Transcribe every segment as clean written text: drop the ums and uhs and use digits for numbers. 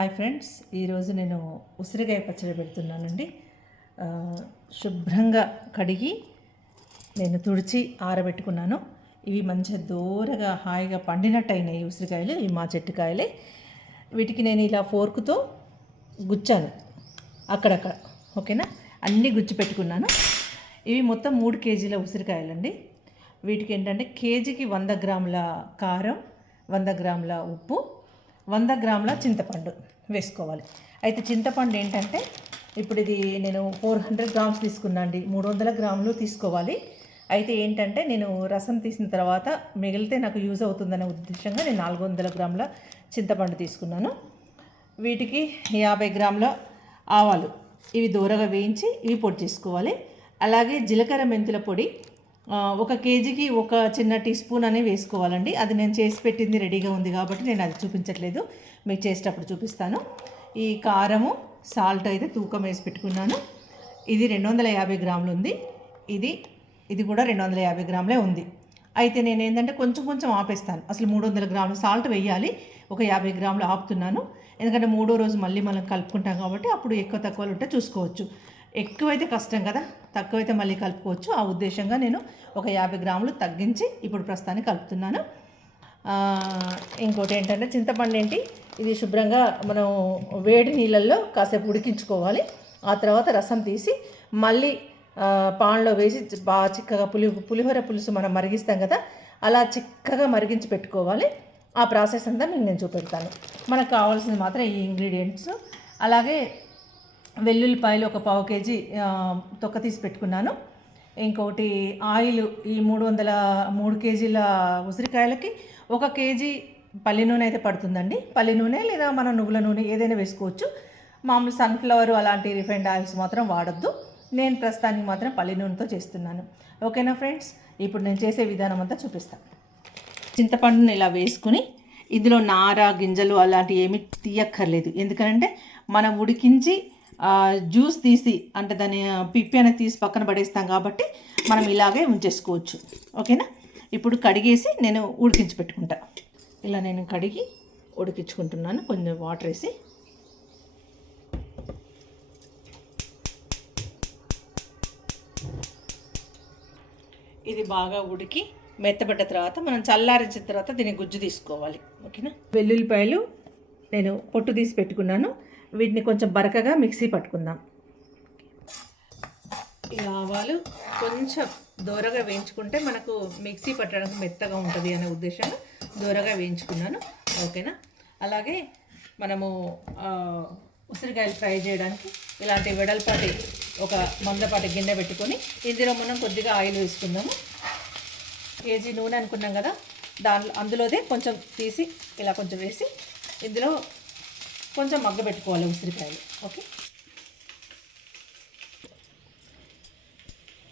Hi friends, ఈరోజు నేను ఉసిరికాయ పచ్చడి పెడుతున్నానండి. శుభ్రంగా కడిగి నేను తుడిచి ఆరబెట్టుకున్నాను. ఇవి మంచిగా దూరగా హాయిగా పండినట్టు అయినాయి ఉసిరికాయలు. ఇవి మా చెట్టు కాయలే. వీటికి నేను ఇలా ఫోర్కుతో గుచ్చాను అక్కడక్కడ. ఓకేనా, అన్నీ గుచ్చి పెట్టుకున్నాను. ఇవి మొత్తం 3 కేజీల ఉసిరికాయలండి. వీటికి ఏంటంటే కేజీకి 100 గ్రాముల కారం, 100 గ్రాముల ఉప్పు, 100 గ్రాముల చింతపండు వేసుకోవాలి. అయితే చింతపండు ఏంటంటే ఇప్పుడు ఇది నేను 400 గ్రామ్స్ తీసుకున్నా అండి. 300 గ్రాములు తీసుకోవాలి. అయితే ఏంటంటే నేను రసం తీసిన తర్వాత మిగిలితే నాకు యూజ్ అవుతుందనే ఉద్దేశంగా నేను 400 గ్రాముల చింతపండు తీసుకున్నాను. వీటికి 50 గ్రాముల ఆవాలు, ఇవి దూరగా వేయించి ఇవి పొడి చేసుకోవాలి. అలాగే జీలకర్ర మెంతుల పొడి 1 కేజీకి 1 చిన్న టీ స్పూన్ అని వేసుకోవాలండి. అది నేను చేసి పెట్టింది రెడీగా ఉంది కాబట్టి నేను అది చూపించట్లేదు, మీకు చేసేటప్పుడు చూపిస్తాను. ఈ కారము, సాల్ట్ అయితే తూకం వేసి పెట్టుకున్నాను. ఇది 250 గ్రాములు ఉంది. ఇది కూడా 250 గ్రాములే ఉంది. అయితే నేను ఏంటంటే కొంచెం ఆపేస్తాను. అసలు 300 గ్రాములు సాల్ట్ వేయాలి, ఒక 50 గ్రాములు ఆపుతున్నాను. ఎందుకంటే 3వ రోజు మళ్ళీ మనం కలుపుకుంటాం కాబట్టి అప్పుడు ఎక్కువ తక్కువలు ఉంటే చూసుకోవచ్చు. ఎక్కువైతే కష్టం కదా, తక్కువైతే మళ్ళీ కలుపుకోవచ్చు. ఆ ఉద్దేశంగా నేను ఒక 50 గ్రాములు తగ్గించి ఇప్పుడు ప్రస్తుతానికి కలుపుతున్నాను. ఇంకోటి ఏంటంటే చింతపండు ఇది శుభ్రంగా మనం వేడి నీళ్ళల్లో కాసేపు ఉడికించుకోవాలి. ఆ తర్వాత రసం తీసి మళ్ళీ పాన్లో వేసి బాగా చిక్కగా పులిహోర పులుసు మనం మరిగిస్తాం కదా, అలా చిక్కగా మరిగించి పెట్టుకోవాలి. ఆ ప్రాసెస్ అంతా మీకు నేను చూపెడతాను. మనకు కావాల్సింది మాత్రం ఈ ఇంగ్రీడియంట్స్. అలాగే వెల్లుల్లిపాయలు ఒక 1/2 కేజీ తొక్క తీసి పెట్టుకున్నాను. ఇంకోటి ఆయిల్, ఈ 3 కేజీల ఉసిరికాయలకి 1 కేజీ పల్లి నూనె అయితే పడుతుందండి. పల్లి నూనె లేదా మనం నువ్వుల నూనె ఏదైనా వేసుకోవచ్చు. మామూలు సన్ఫ్లవర్ అలాంటి రిఫైండ్ ఆయిల్స్ మాత్రం వాడద్దు. నేను ప్రస్తుతానికి మాత్రం పల్లి నూనెతో చేస్తున్నాను. ఓకేనా ఫ్రెండ్స్, ఇప్పుడు నేను చేసే విధానం అంతా చూపిస్తాను. చింతపండుని ఇలా వేసుకుని ఇందులో నార గింజలు అలాంటివి ఏమీ తీయక్కర్లేదు. ఎందుకంటే మనం ఉడికించి జ్యూస్ తీసి అంటే దాని పిప్పి అనేది తీసి పక్కన పడేస్తాం కాబట్టి మనం ఇలాగే ఉంచేసుకోవచ్చు. ఓకేనా, ఇప్పుడు కడిగేసి నేను ఉడికించి పెట్టుకుంటా. ఇలా నేను కడిగి ఉడికించుకుంటున్నాను కొంచెం వాటర్ వేసి. ఇది బాగా ఉడికి మెత్తబడ్డ తర్వాత మనం చల్లారించిన తర్వాత దీన్ని గుజ్జు తీసుకోవాలి. ఓకేనా, వెల్లుల్లిపాయలు నేను పొట్టు తీసి పెట్టుకున్నాను. వీటిని కొంచెం బరకగా మిక్సీ పట్టుకుందాం. ఈ ఆవాలు కొంచెం దూరగా వేయించుకుంటే మనకు మిక్సీ పట్టడానికి మెత్తగా ఉంటుంది అనే ఉద్దేశంగా దూరగా వేయించుకున్నాను. ఓకేనా, అలాగే మనము ఉసిరికాయలు ఫ్రై చేయడానికి ఇలాంటి వెడల్పాటి ఒక మందపాటి గిన్నె పెట్టుకొని ఇందులో మనం కొద్దిగా ఆయిల్ వేసుకుందాము. కేజీ నూనె అనుకున్నాం కదా, అందులోదే కొంచెం తీసి ఇలా కొంచెం వేసి ఇందులో కొంచెం మగ్గబెట్టుకోవాలి ఉసిరికాయలు. ఓకే,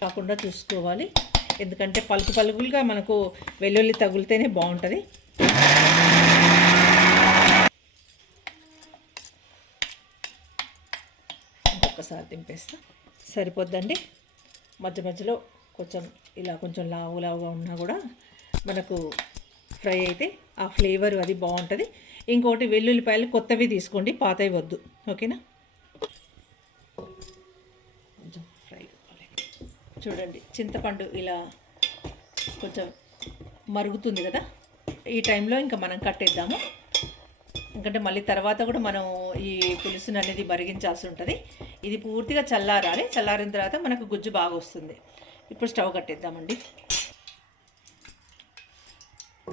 కాకుండా చూసుకోవాలి, ఎందుకంటే పలుకులుగా మనకు వెల్లుల్లి తగిలితేనే బాగుంటుంది. ఒక్కసారి దింపేస్తా, సరిపోద్దండి. మధ్యలో కొంచెం ఇలా కొంచెం లావుగా ఉన్నా కూడా మనకు ఫ్రై అయితే ఆ ఫ్లేవర్ అది బాగుంటుంది. ఇంకోటి వెల్లుల్లిపాయలు కొత్తవి తీసుకోండి, పాతవి వద్దు. ఓకేనా, కొంచెం ఫ్రై కావాలి. చూడండి, చింతపండు ఇలా కొంచెం మరుగుతుంది కదా, ఈ టైంలో ఇంకా మనం కట్టేద్దాము. ఎందుకంటే మళ్ళీ తర్వాత కూడా మనం ఈ పులుసుని అనేది మరిగించాల్సి ఉంటుంది. ఇది పూర్తిగా చల్లారాలి. చల్లారిన తర్వాత మనకు గుజ్జు బాగా వస్తుంది. ఇప్పుడు స్టవ్ కట్టేద్దామండి.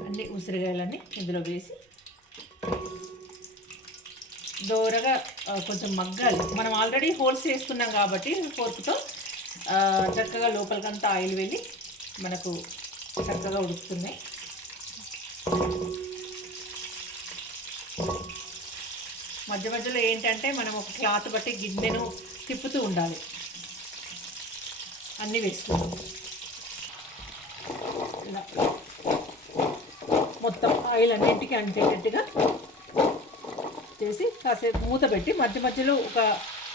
అన్ని ఉసిరికాయలన్నీ ఇందులో వేసి దూరగా కొంచెం మగ్గాలి. మనం ఆల్రెడీ హోల్స్ వేసుకున్నాం కాబట్టి ఫోర్క్తో చక్కగా లోపలికంతా ఆయిల్ వెళ్ళి మనకు చక్కగా ఉడుకుతున్నాయి. మధ్యలో ఏంటంటే మనం ఒక క్లాత్ బట్టి గిన్నెను తిప్పుతూ ఉండాలి. అన్నీ వేస్తున్నాం. ఇలా మొత్తం ఆయిల్ అన్నింటికి అంటేటట్టుగా చేసి కాసేపు మూత పెట్టి మధ్యలో ఒక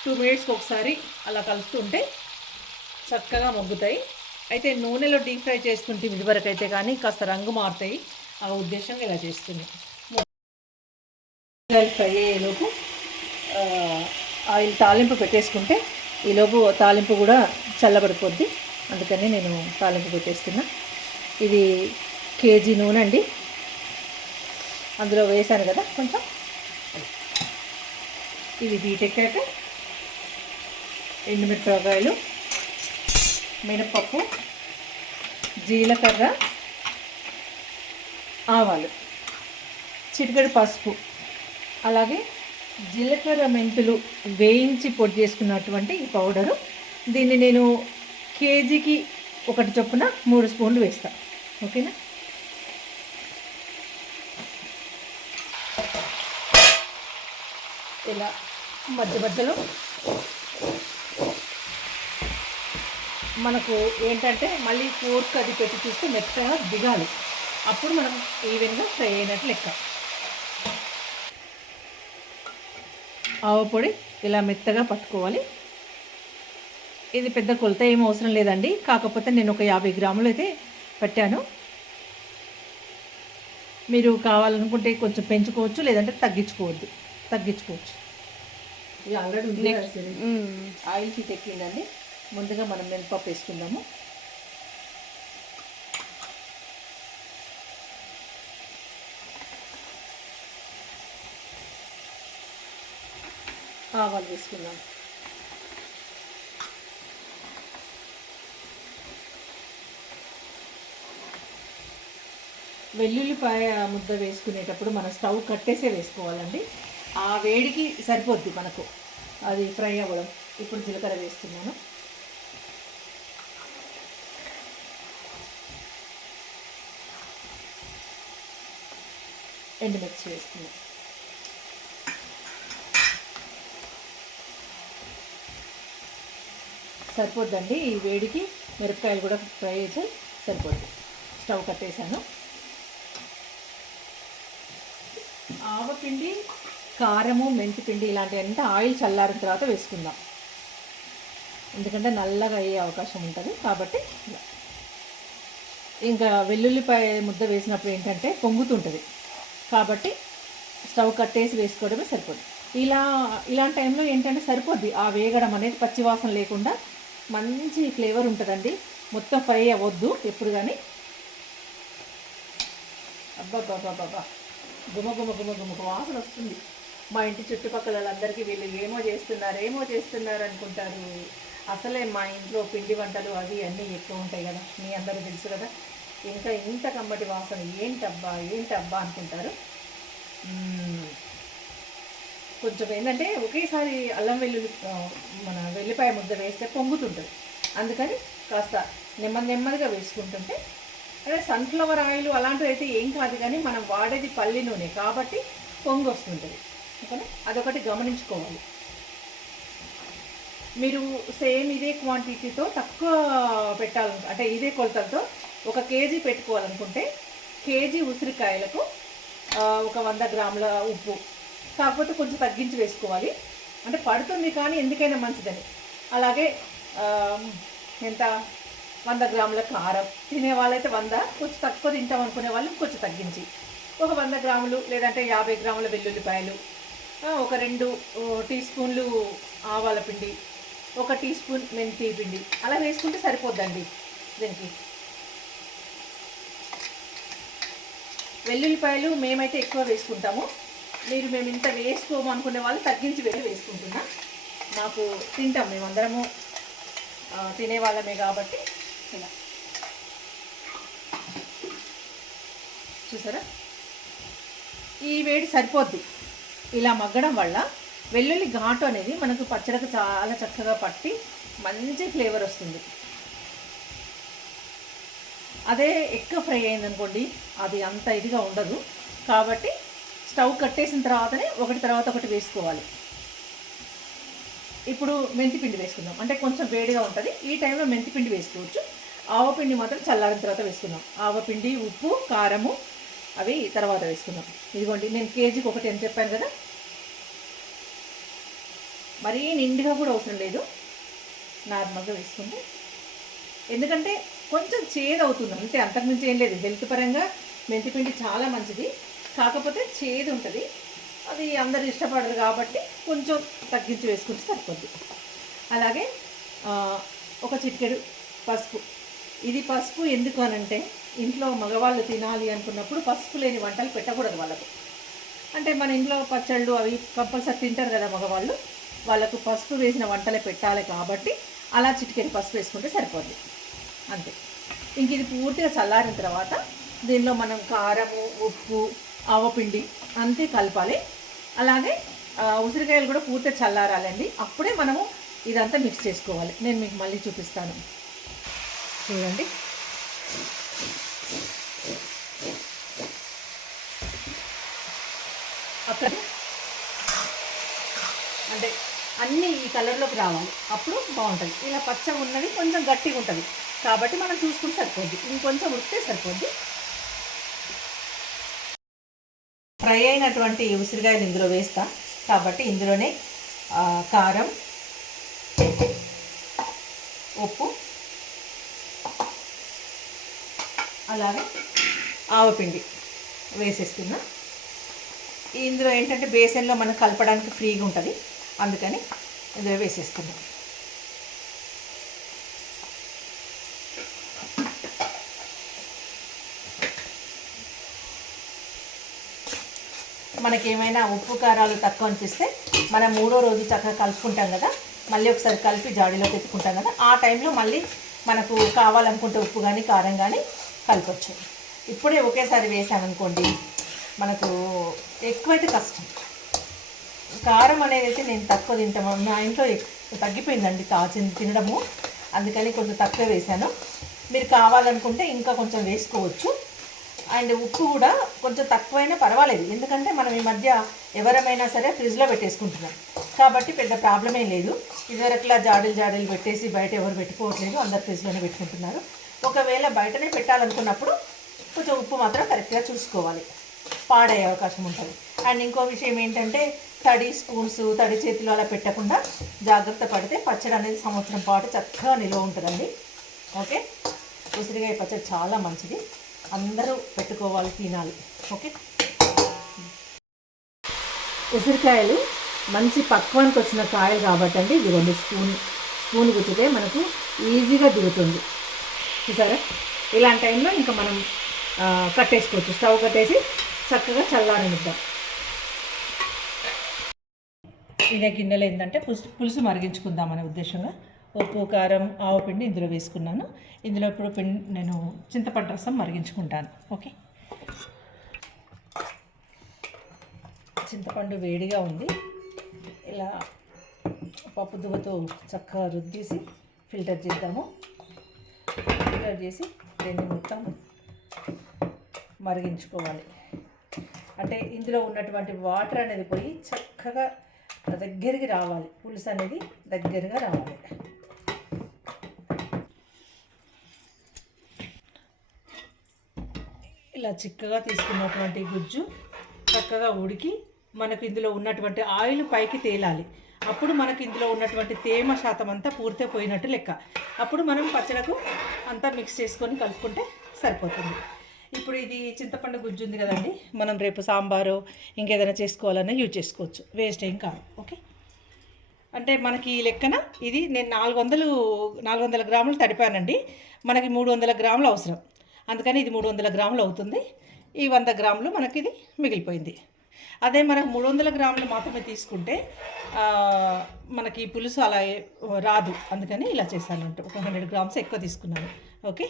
2 మినిట్స్కి ఒకసారి అలా కలుపుతుంటే చక్కగా మగ్గుతాయి. అయితే నూనెలో డీప్ ఫ్రై చేస్తుంటే ఇదివరకు అయితే కానీ కాస్త రంగు మారుతాయి. ఆ ఉద్దేశంగా ఇలా చేస్తుంది. ఫ్రై అయ్యేలోపు ఆయిల్ తాలింపు పెట్టేసుకుంటే ఈలోపు తాలింపు కూడా చల్లబడిపోద్ది. అందుకని నేను తాలింపు పెట్టేస్తున్నా. ఇది కేజీ నూనె అండి, అందులో వేసాను కదా కొంచెం. ఇది వీటెక్కాక ఎండుమిరపకాయలు, మినపప్పు, జీలకర్ర, ఆవాలు, చిటికెడు పసుపు, అలాగే జీలకర్ర మెంతులు వేయించి పొడి చేసుకున్నటువంటి ఈ పౌడరు. దీన్ని నేను కేజీకి ఒకటి చొప్పున 3 స్పూన్లు వేస్తాను. ఓకేనా? ఇలా మధ్య మధ్యలో మనకు ఏంటంటే మళ్ళీ ఫోర్క్ అది పెట్టి చూస్తే మెత్తగా దిగాలి. అప్పుడు మనం ఈవెన్గా ఫ్రై అయినట్టు లెక్క. ఆవ పొడి ఇలా మెత్తగా పట్టుకోవాలి. ఇది పెద్ద కొలత ఏం అవసరం లేదండి, కాకపోతే నేను ఒక 50 గ్రాములు అయితే పెట్టాను. మీరు కావాలనుకుంటే కొంచెం పెంచుకోవచ్చు, లేదంటే తగ్గించుకోవచ్చు. ఇది ఆల్రెడీ ఆయిల్ హీట్ ఎక్కిందండి. ముందుగా మనం మినపప్పు వేసుకుందాము. ఆవాలు వేసుకుందాం. వెల్లుల్లిపాయ ముద్ద వేసుకునేటప్పుడు మన స్టవ్ కట్టేసే వేసుకోవాలండి. ఆ వేడికి సరిపోద్ది మనకు అది ఫ్రై అవ్వడం. ఇప్పుడు జీలకర్ర వేస్తున్నాను. ఎండుమిర్చి వేస్తున్నాను. సరిపోద్దండి, ఈ వేడికి మిరపకాయలు కూడా ఫ్రై అయితే సరిపోద్ది. స్టవ్ కట్టేసాను. ఆవపిండి, కారము, మెంతిపిండి ఇలాంటివంతా ఆయిల్ చల్లారిన తర్వాత వేసుకుందాం. ఎందుకంటే నల్లగా అయ్యే అవకాశం ఉంటుంది కాబట్టి. ఇంకా వెల్లుల్లిపాయ ముద్ద వేసినప్పుడు ఏంటంటే పొంగుతుంటుంది కాబట్టి స్టవ్ కట్టేసి వేసుకోవడమే సరిపోద్ది. ఇలాంటి టైంలో ఏంటంటే సరిపోద్ది ఆ వేగడం అనేది, పచ్చివాసన లేకుండా మంచి ఫ్లేవర్ ఉంటుందండి. మొత్తం ఫ్రై అవ్వద్దు ఎప్పుడు కానీ. అబ్బాబ్బాబ్బాబ్బా, గుమ వాసన వస్తుంది. మా ఇంటి చుట్టుపక్కల వాళ్ళందరికీ వీళ్ళు ఏమో చేస్తున్నారు అనుకుంటారు. అసలే మా ఇంట్లో పిండి వంటలు అవి అన్నీ ఎక్కువ ఉంటాయి కదా, మీ అందరూ తెలుసు కదా. ఇంకా ఇంత కమ్మటి వాసన ఏంటబ్బా అనుకుంటారు. కొంచెం ఏంటంటే ఒకేసారి అల్లం వెల్లుల్లి మన వెల్లిపాయ ముద్ద వేస్తే పొంగుతుంటుంది. అందుకని కాస్త నెమ్మదిగా వేసుకుంటుంటే, అదే సన్ఫ్లవర్ ఆయిల్ అలాంటివి అయితే ఏం కాదు, కానీ మనం వాడేది పల్లి నూనె కాబట్టి పొంగు వస్తుంటుంది. ఓకేనా? అదొకటి గమనించుకోవాలి. మీరు సేమ్ ఇదే క్వాంటిటీతో తక్కువ పెట్టాలంటే, అంటే ఇదే కొలతలతో 1 కేజీ పెట్టుకోవాలనుకుంటే, కేజీ ఉసిరికాయలకు ఒక 100 గ్రాముల ఉప్పు, కాకపోతే కొంచెం తగ్గించి వేసుకోవాలి. అంటే పడుతుంది కానీ ఎందుకైనా మంచిదని. అలాగే ఎంత 100 గ్రాముల కారం, తినే వాళ్ళైతే 100, కొంచెం తక్కువ తింటాం అనుకునే వాళ్ళు కొంచెం తగ్గించి ఒక 100 గ్రాములు, లేదంటే 50 గ్రాముల వెల్లుల్లిపాయలు, ఒక 2 టీ స్పూన్లు ఆవాల పిండి, 1 టీ స్పూన్ మెంతి పిండి అలా వేసుకుంటే సరిపోద్దండి. దీనికి వెల్లుల్లిపాయలు మేమైతే ఎక్కువ వేసుకుంటాము. మేము ఇంత వేసుకోము అనుకునే వాళ్ళు తగ్గించి వేసుకుంటున్నా. మాకు తింటాం, మేమందరము తినేవాళ్ళమే కాబట్టి. ఇలా చూసారా, ఈ వేడి సరిపోద్ది. ఇలా మగ్గడం వల్ల వెల్లుల్లి ఘాటు అనేది మనకు పచ్చడికి చాలా చక్కగా పట్టి మంచి ఫ్లేవర్ వస్తుంది. అదే ఎక్కువ ఫ్రై అయిందనుకోండి, అది అంత ఇదిగా ఉండదు. కాబట్టి స్టవ్ కట్టేసిన తర్వాతనే ఒకటి తర్వాత ఒకటి వేసుకోవాలి. ఇప్పుడు మెంతిపిండి వేసుకుందాం. అంటే కొంచెం వేడిగా ఉంటుంది, ఈ టైంలో మెంతిపిండి వేసుకోవచ్చు. ఆవపిండి మాత్రం చల్లారిన తర్వాత వేసుకుందాం. ఆవపిండి, ఉప్పు, కారము అవి తర్వాత వేసుకుందాం. ఇదిగోండి, నేను కేజీకి 1 అని చెప్పాను కదా. మరీ నిండుగా కూడా అవసరం లేదు, నార్మల్గా వేసుకుంటే. ఎందుకంటే కొంచెం చేదు అవుతుంది అంతే, అంతకుమించి ఏం లేదు. హెల్త్ పరంగా మెంతిపిండి చాలా మంచిది, కాకపోతే చేదు ఉంటుంది. అది అందరు ఇష్టపడరు కాబట్టి కొంచెం తగ్గించి వేసుకుంటే సరిపోద్ది. అలాగే ఒక చిటికెడు పసుపు. ఇది పసుపు ఎందుకు అనంటే ఇంట్లో మగవాళ్ళు తినాలి అనుకున్నప్పుడు పసుపు లేని వంటలు పెట్టకూడదు వాళ్ళకు. అంటే మన ఇంట్లో పచ్చళ్ళు అవి కంపల్సరీ తింటారు కదా మగవాళ్ళు, వాళ్ళకు పసుపు వేసిన వంటలే పెట్టాలి కాబట్టి అలా చిటికెడు పసుపు వేసుకుంటే సరిపోద్ది అంతే. ఇంక ఇది పూర్తిగా చల్లారిన తర్వాత దీనిలో మనం కారము, ఉప్పు, ఆవపిండి అంతే కలపాలి. అలాగే ఉసిరికాయలు కూడా పూర్తిగా చల్లారాలండి, అప్పుడే మనము ఇదంతా మిక్స్ చేసుకోవాలి. నేను మీకు మళ్ళీ చూపిస్తాను చూడండి. అక్కడ అంటే అన్నీ ఈ కలర్లోకి రావాలి, అప్పుడు బాగుంటుంది. ఇలా పచ్చగా ఉన్నది కొంచెం గట్టిగా ఉంటుంది కాబట్టి మనం చూసుకుంటే సరిపోద్ది, ఇంకొంచెం ఉడికితే సరిపోద్ది. ఫ్రై అయినటువంటి ఉసిరికాయలు ఇందులో వేస్తా కాబట్టి ఇందులోనే కారం, ఉప్పు, అలాగే ఆవపిండి వేసేస్తున్నా. ఇందులో ఏంటంటే బేసన్లో మనం కలపడానికి ఫ్రీగా ఉంటుంది, అందుకని ఇందులో వేసేస్తున్నాం. మనకేమైనా ఉప్పు కారాలు తక్కువ అనిపిస్తే మనం మూడో రోజు చక్కగా కలుపుకుంటాం కదా, మళ్ళీ ఒకసారి కలిపి జాడీలో పెట్టుకుంటాం కదా, ఆ టైంలో మళ్ళీ మనకు కావాలనుకుంటే ఉప్పు కానీ కారం కానీ కలపచ్చు. ఇప్పుడే ఒకేసారి వేసామనుకోండి మనకు ఎక్కువైతే కష్టం. కారం అనేది అయితే నేను తక్కువ తింటాము, మా ఇంట్లో తగ్గిపోయిందండి తినడము, అందుకని కొంచెం తక్కువ వేసాను. మీరు కావాలనుకుంటే ఇంకా కొంచెం వేసుకోవచ్చు. అండ్ ఉప్పు కూడా కొంచెం తక్కువైనా పర్వాలేదు, ఎందుకంటే మనం ఈ మధ్య ఎవరమైనా సరే ఫ్రిడ్జ్లో పెట్టేసుకుంటున్నాం కాబట్టి పెద్ద ప్రాబ్లమే లేదు. ఇదివరకులా జాడీలు పెట్టేసి బయట ఎవరు పెట్టుకోవట్లేదు, అందరు ఫ్రిడ్జ్లోనే పెట్టుకుంటున్నారు. ఒకవేళ బయటనే పెట్టాలనుకున్నప్పుడు కొంచెం ఉప్పు మాత్రం కరెక్ట్గా చూసుకోవాలి, పాడయ్యే అవకాశం ఉంటుంది. అండ్ ఇంకో విషయం ఏంటంటే తడి స్పూన్స్, తడి చేతులు అలా పెట్టకుండా జాగ్రత్త పడితే పచ్చడి అనేది సంవత్సరం పాటు చక్కగా నిల్వ ఉంటుందండి. ఓకే, ఉసిరికాయ పచ్చడి చాలా మంచిది, అందరూ పెట్టుకోవాలి, తినాలి. ఓకే, ఉసిరికాయలు మంచి పక్వానికి వచ్చిన కాయలు కాబట్టి అండి ఇది 2 స్పూన్ గుచ్చితే మనకు ఈజీగా దిగుతుంది. చూసారా, ఇలాంటి టైంలో ఇంకా మనం కట్టేసుకోవచ్చు, స్టవ్ కట్టేసి చక్కగా చల్లారనిద్దాం. ఇదే గిన్నెలో ఏంటంటే పులుసు మరిగించుకుందామనే ఉద్దేశంగా ఉప్పు, కారం, ఆవపిండి ఇందులో వేసుకున్నాను. ఇందులో ఇప్పుడు నేను చింతపండు రసం మరిగించుకుంటాను. ఓకే, చింతపండు వేడిగా ఉంది, ఇలా పప్పు దువ్వతో చక్కగా రుద్దేసి ఫిల్టర్ చేద్దాము. ఫిల్టర్ చేసి దీన్ని మొత్తం మరిగించుకోవాలి. అంటే ఇందులో ఉన్నటువంటి వాటర్ అనేది పోయి చక్కగా దగ్గరికి రావాలి, పులుసు అనేది దగ్గరగా రావాలి. ఇలా చిక్కగా తీసుకున్నటువంటి గుజ్జు చక్కగా ఉడికి మనకు ఇందులో ఉన్నటువంటి ఆయిల్ పైకి తేలాలి. అప్పుడు మనకి ఇందులో ఉన్నటువంటి తేమ శాతం అంతా పూర్తి పోయినట్టు లెక్క. అప్పుడు మనం పచ్చడకు అంతా మిక్స్ చేసుకొని కలుపుకుంటే సరిపోతుంది. ఇప్పుడు ఇది చింతపండు గుజ్జు ఉంది కదండి, మనం రేపు సాంబారు ఇంకేదైనా చేసుకోవాలన్నా యూజ్ చేసుకోవచ్చు, వేస్ట్ ఏం కాదు. ఓకే, అంటే మనకి ఈ లెక్కన ఇది నేను 400 గ్రాములు తడిపానండి, మనకి 300 గ్రాములు అవసరం, అందుకని ఇది 300 గ్రాములు అవుతుంది. ఈ 100 గ్రాములు మనకి ఇది మిగిలిపోయింది. అదే మనకు 300 గ్రాములు మాత్రమే తీసుకుంటే మనకి పులుసు అలా రాదు, అందుకని ఇలా చేశాను. అంటే ఒక 100 గ్రామ్స్ ఎక్కువ తీసుకున్నాను. ఓకే,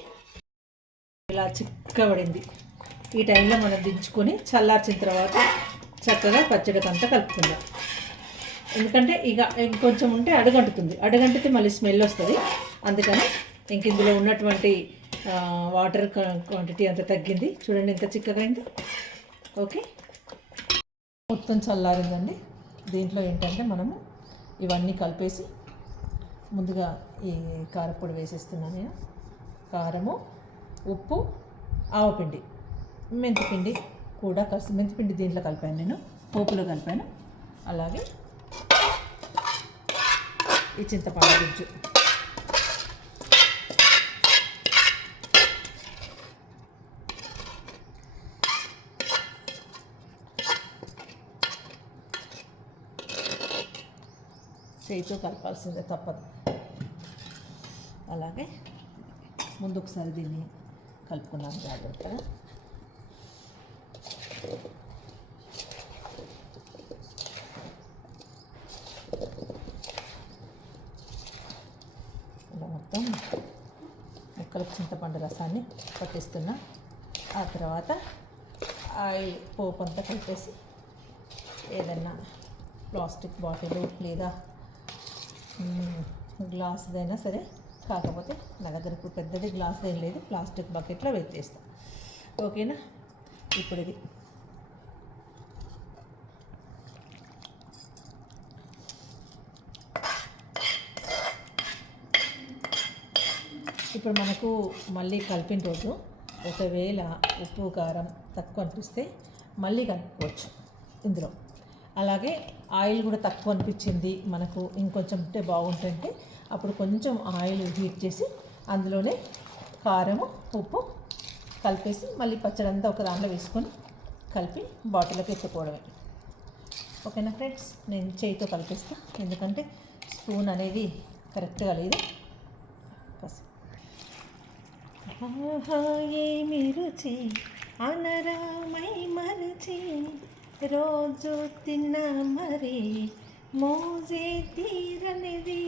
ఇలా చిక్కబడింది. ఈ టైంలో మనం దించుకొని చల్లార్చిన తర్వాత చక్కగా పచ్చడికంతా కలుపుకుందాం. ఎందుకంటే ఇక ఇంకొంచెం ఉంటే అడుగంటితే మళ్ళీ స్మెల్ వస్తుంది, అందుకని ఇంక ఇందులో ఉన్నటువంటి వాటర్ క్వాంటిటీ అంత తగ్గింది. చూడండి ఎంత చిక్కగా అయింది. ఓకే, మొత్తం చల్లారిందండి. దీంట్లో ఏంటంటే మనము ఇవన్నీ కలిపేసి ముందుగా ఈ కారపొడి వేసేస్తున్నాను నేను. కారము, ఉప్పు, ఆవపిండి, మెంతిపిండి కూడా మెంతిపిండి దీంట్లో కలిపాను, నేను పోపులో కలిపాను. అలాగే ఈ చింతపండు గుజ్జు, చేయితో కలపాల్సిందే, తప్పదు. అలాగే ముందు ఒకసారి దీన్ని కలుపుకున్నాను జాగ్రత్తగా. ఇలా మొత్తం ముక్కలకు చింతపండు రసాన్ని పట్టిస్తున్నా. ఆ తర్వాత ఆయిల్ పోపు అంతా కలిపేసి ఏదైనా ప్లాస్టిక్ బాటిల్ లేదా గ్లాస్దైనా సరే, కాకపోతే నా దగ్గర ఇప్పుడు పెద్దది గ్లాస్ ఏం లేదు, ప్లాస్టిక్ బకెట్లో వేసేస్తాను. ఓకేనా? ఇప్పుడు ఇది ఇప్పుడు మనకు మళ్ళీ కలిపిన రోజు ఒకవేళ ఉప్పు కారం తక్కువ అనిపిస్తే మళ్ళీ కలుపుకోవచ్చు ఇందులో. అలాగే ఆయిల్ కూడా తక్కువ అనిపించింది మనకు, ఇంకొంచెం ఉంటే బాగుంటుంటే అప్పుడు కొంచెం ఆయిల్ హీట్ చేసి అందులోనే కారము ఉప్పు కలిపేసి మళ్ళీ పచ్చడి అంతా ఒక దాంట్లో వేసుకొని కలిపి బాటిల్లోకి ఎత్తుకోవడమే. ఓకేనా ఫ్రెండ్స్? నేను చేయితో కలిపిస్తాను, ఎందుకంటే స్పూన్ అనేది కరెక్ట్గా లేదు. ఏమి రుచి అనరామై మరచి రోజు తిన్నా మరి మోజే తీరనిది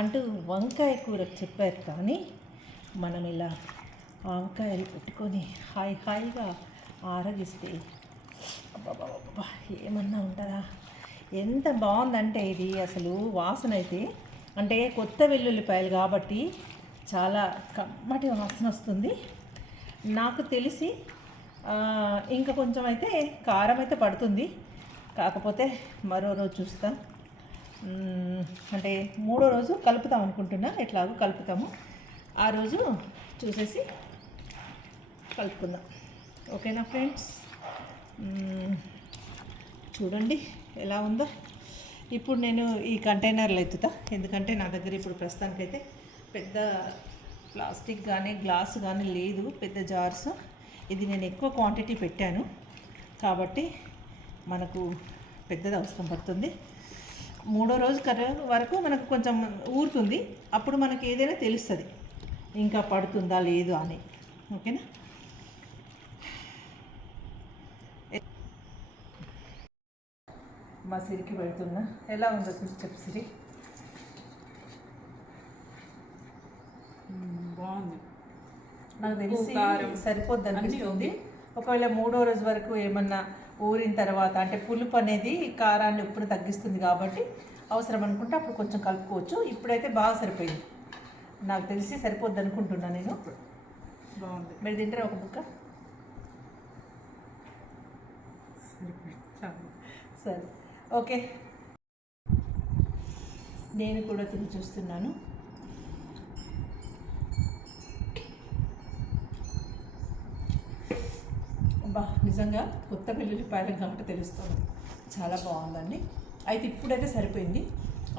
అంటూ వంకాయ కూర చెప్పారు. కానీ మనం ఇలా వంకాయలు పెట్టుకొని హాయిగా ఆరగిస్తే అబ్బా ఏమన్నా ఉంటుందా? ఎంత బాగుందంటే ఇది అసలు వాసన అయితే, అంటే కొత్త వెల్లుల్లిపాయలు కాబట్టి చాలా కమ్మటి వాసన వస్తుంది. నాకు తెలిసి ఇంకా కొంచెం అయితే కారం అయితే పడుతుంది, కాకపోతే మరో రోజు చూస్తాం. అంటే 3వ రోజు కలుపుతాం అనుకుంటున్నా, ఎట్లాగో కలుపుతాము. ఆ రోజు చూసేసి కలుపుకుందాం. ఓకేనా ఫ్రెండ్స్? చూడండి ఎలా ఉందో. ఇప్పుడు నేను ఈ కంటైనర్లు ఎత్తుతా, ఎందుకంటే నా దగ్గర ఇప్పుడు ప్రస్తుతానికైతే పెద్ద ప్లాస్టిక్ కానీ గ్లాస్ కానీ లేదు, పెద్ద జార్స్. ఇది నేను ఎక్కువ క్వాంటిటీ పెట్టాను కాబట్టి మనకు పెద్దది అవసరం పడుతుంది. 3వ రోజు వరకు మనకు కొంచెం ఊరుతుంది, అప్పుడు మనకి ఏదైనా తెలుస్తుంది ఇంకా పడుతుందా లేదు అని. ఓకేనా? మా సిరికి పెడుతున్నా. ఎలా ఉందో చెప్పు సిరి. బాగుంది. నాకు తెలిసి సరిపోద్ది అనిపిస్తుంది. ఒకవేళ 3వ రోజు వరకు ఏమన్నా ఊరిన తర్వాత, అంటే పులుపు అనేది కారాన్ని ఉప్పును తగ్గిస్తుంది కాబట్టి అవసరం అనుకుంటే అప్పుడు కొంచెం కలుపుకోవచ్చు. ఇప్పుడైతే బాగా సరిపోయింది, నాకు తెలిసి సరిపోద్ది అనుకుంటున్నాను నేను. బాగుంది. మీరు తింటారా ఒక ముక్క? సరే, ఓకే. నేను కూడా తిని చూస్తున్నాను. నిజంగా కొత్త వెల్లుల్లిపాయల ఘాటు తెలుస్తుంది, చాలా బాగుందండి. అయితే ఇప్పుడైతే సరిపోయింది,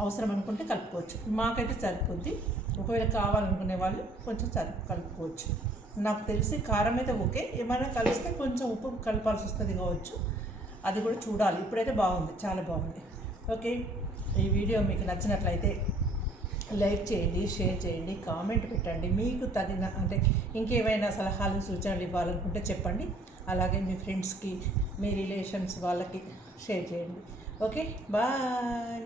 అవసరం అనుకుంటే కలుపుకోవచ్చు. మాకైతే సరిపోద్ది, ఒకవేళ కావాలనుకునే వాళ్ళు కొంచెం కలుపుకోవచ్చు. నాకు తెలిసి కారం అయితే ఓకే, ఏమైనా కలిస్తే కొంచెం ఉప్పు కలపాల్సి వస్తుంది కావచ్చు, అది కూడా చూడాలి. ఇప్పుడైతే బాగుంది, చాలా బాగుంది. ఓకే, ఈ వీడియో మీకు నచ్చినట్లయితే లైక్ చేయండి, షేర్ చేయండి, కామెంట్ పెట్టండి. మీకు తగిన అంటే ఇంకేమైనా సలహాలు సూచనలు ఇవ్వాలనుకుంటే చెప్పండి. అలాగే మీ ఫ్రెండ్స్కి, మీ రిలేషన్స్ వాళ్ళకి షేర్ చేయండి. Okay, bye.